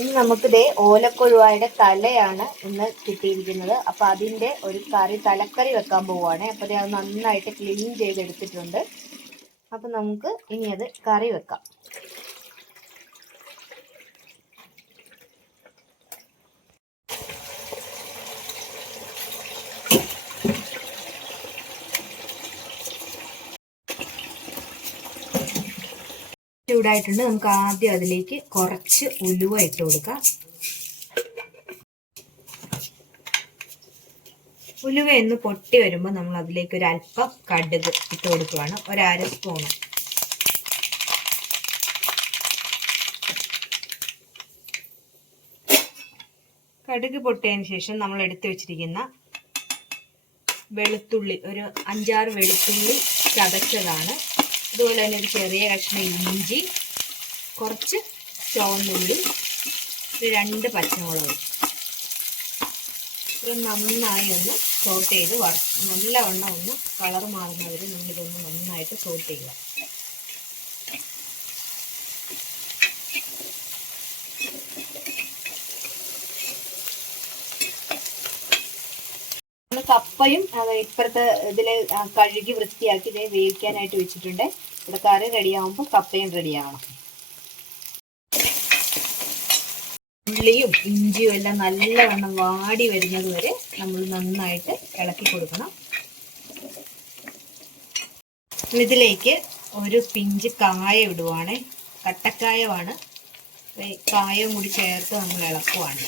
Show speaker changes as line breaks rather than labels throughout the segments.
ഇന്ന് നമുക്കിതേ ഓലക്കൊഴുവായുടെ തലയാണ് ഇന്ന് കിട്ടിയിരിക്കുന്നത്. അപ്പൊ അതിന്റെ ഒരു കറി തലക്കറി വെക്കാൻ പോവുകയാണ് അപ്പോൾ അത് നന്നായിട്ട് ക്ലീൻ ചെയ്തെടുത്തിട്ടുണ്ട്. അപ്പൊ നമുക്ക് ഇനി അത് കറി വെക്കാം. ചൂടായിട്ടുണ്ട്. നമുക്ക് ആദ്യം അതിലേക്ക് കുറച്ച് ഉലുവ ഇട്ട് കൊടുക്കാം. ഉലുവ ഒന്ന് പൊട്ടി വരുമ്പോൾ നമ്മൾ അതിലേക്ക് ഒരു അല്പം കടുക് ഇട്ട് കൊടുക്കുകയാണ്. ഒരര സ്പൂണ്. കടുക് പൊട്ടിയതിന് ശേഷം നമ്മൾ എടുത്തു വെച്ചിരിക്കുന്ന വെളുത്തുള്ളി ഒരു അഞ്ചാറ് വെളുത്തുള്ളി ചതച്ചതാണ്. അതുപോലെ തന്നെ ഒരു ചെറിയ കഷ്ണം ഇഞ്ചി കുറച്ച് ചുവന്നുള്ളി ഒരു രണ്ട് പച്ചമുളക്. ഇത് നന്നായി ഒന്ന് സോട്ട് ചെയ്ത് വറ നല്ലവണ്ണം ഒന്ന് കളർ മാറുന്നവർ നമ്മളിതൊന്ന് നന്നായിട്ട് സോട്ട് ചെയ്യുക. നമ്മൾ കപ്പയും ഇപ്പുറത്തെ ഇതിൽ കഴുകി വൃത്തിയാക്കി ഇതേ വേവിക്കാനായിട്ട് വെച്ചിട്ടുണ്ട്. ഇവിടെ കറി റെഡിയാവുമ്പോൾ കപ്പയും റെഡിയാവണം. ഉള്ളിയും ഇഞ്ചിയും എല്ലാം നല്ലവണ്ണം വാടി വരുന്നത് വരെ നമ്മൾ നന്നായിട്ട് ഇളക്കി കൊടുക്കണം. ഇതിലേക്ക് ഒരു പിഞ്ച് കായ ഇടുവാണ്. കട്ടക്കായമാണ് കായവും കൂടി ചേർത്ത് നമ്മൾ ഇളക്കുവാണ്.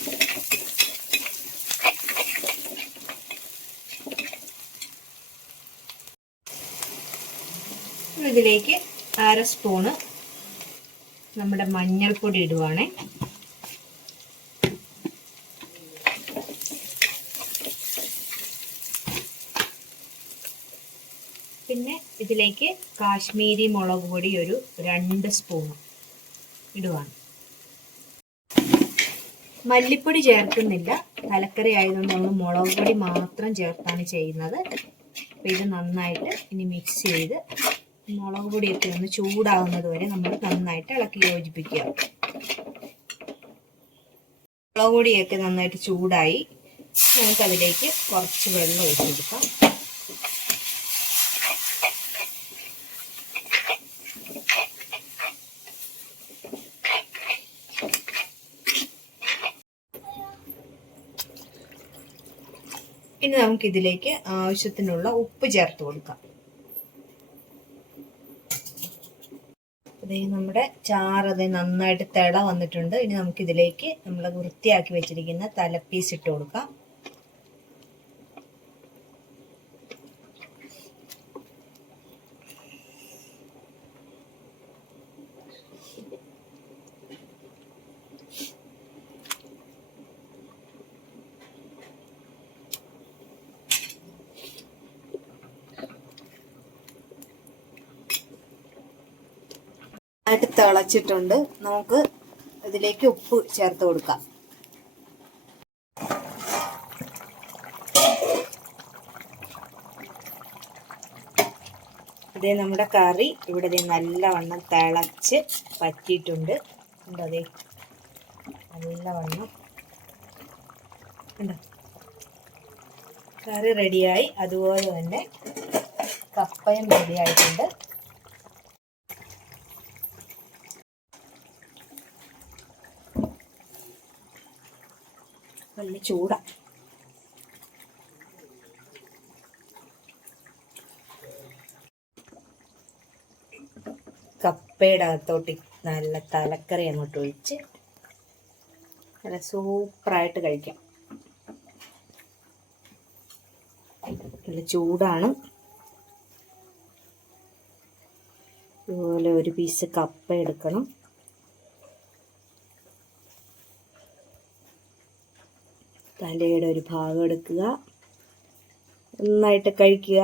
ഇതിലേക്ക് അര സ്പൂണ് നമ്മുടെ മഞ്ഞൾപ്പൊടി ഇടുവാണേ. പിന്നെ ഇതിലേക്ക് കാശ്മീരി മുളക് പൊടി ഒരു രണ്ട് സ്പൂണ് ഇടുവാണ്. മല്ലിപ്പൊടി ചേർക്കുന്നില്ല. തലക്കറി ആയതുകൊണ്ട് നമ്മൾ മുളക് പൊടി മാത്രം ചേർത്താണ് ചെയ്യുന്നത്. അപ്പം ഇത് നന്നായിട്ട് ഇനി മിക്സ് ചെയ്ത് മുളക് പൊടിയൊക്കെ ഒന്ന് ചൂടാവുന്നത് വരെ നമ്മൾ നന്നായിട്ട് ഇളക്കി യോജിപ്പിക്കുക. മുളക് പൊടിയൊക്കെ നന്നായിട്ട് ചൂടായി നമുക്കതിലേക്ക് കുറച്ച് വെള്ളം ഒഴിച്ചു കൊടുക്കാം. ഇനി നമുക്കിതിലേക്ക് ആവശ്യത്തിനുള്ള ഉപ്പ് ചേർത്ത് കൊടുക്കാം. അതേ നമ്മുടെ ചാറ് ചാറത് നന്നായിട്ട് തിള വന്നിട്ടുണ്ട്. ഇനി നമുക്കിതിലേക്ക് നമ്മൾ വൃത്തിയാക്കി വെച്ചിരിക്കുന്ന തലപ്പീസ് ഇട്ട് കൊടുക്കാം. ആയിട്ട് തിളച്ചിട്ടുണ്ട്. നമുക്ക് ഇതിലേക്ക് ഉപ്പ് ചേർത്ത് കൊടുക്കാം. ഇതേ നമ്മുടെ കറി. ഇവിടെ നല്ലവണ്ണം തിളച്ച് പറ്റിയിട്ടുണ്ട്. ഉണ്ടോ അതേ? നല്ലവണ്ണം. കറി റെഡിയായി അതുപോലെ തന്നെ കപ്പയും റെഡിയായിട്ടുണ്ട് നല്ല ചൂടാ. കപ്പയുടെ അകത്തോട്ട് നല്ല തലക്കറി അങ്ങോട്ട് ഒഴിച്ച് നല്ല സൂപ്പറായിട്ട് കഴിക്കാം. നല്ല ചൂടാണ്. അതുപോലെ ഒരു പീസ് കപ്പ എടുക്കണം. തലയുടെ ഒരു ഭാഗം എടുക്കുക. നന്നായിട്ട് കഴിക്കുക.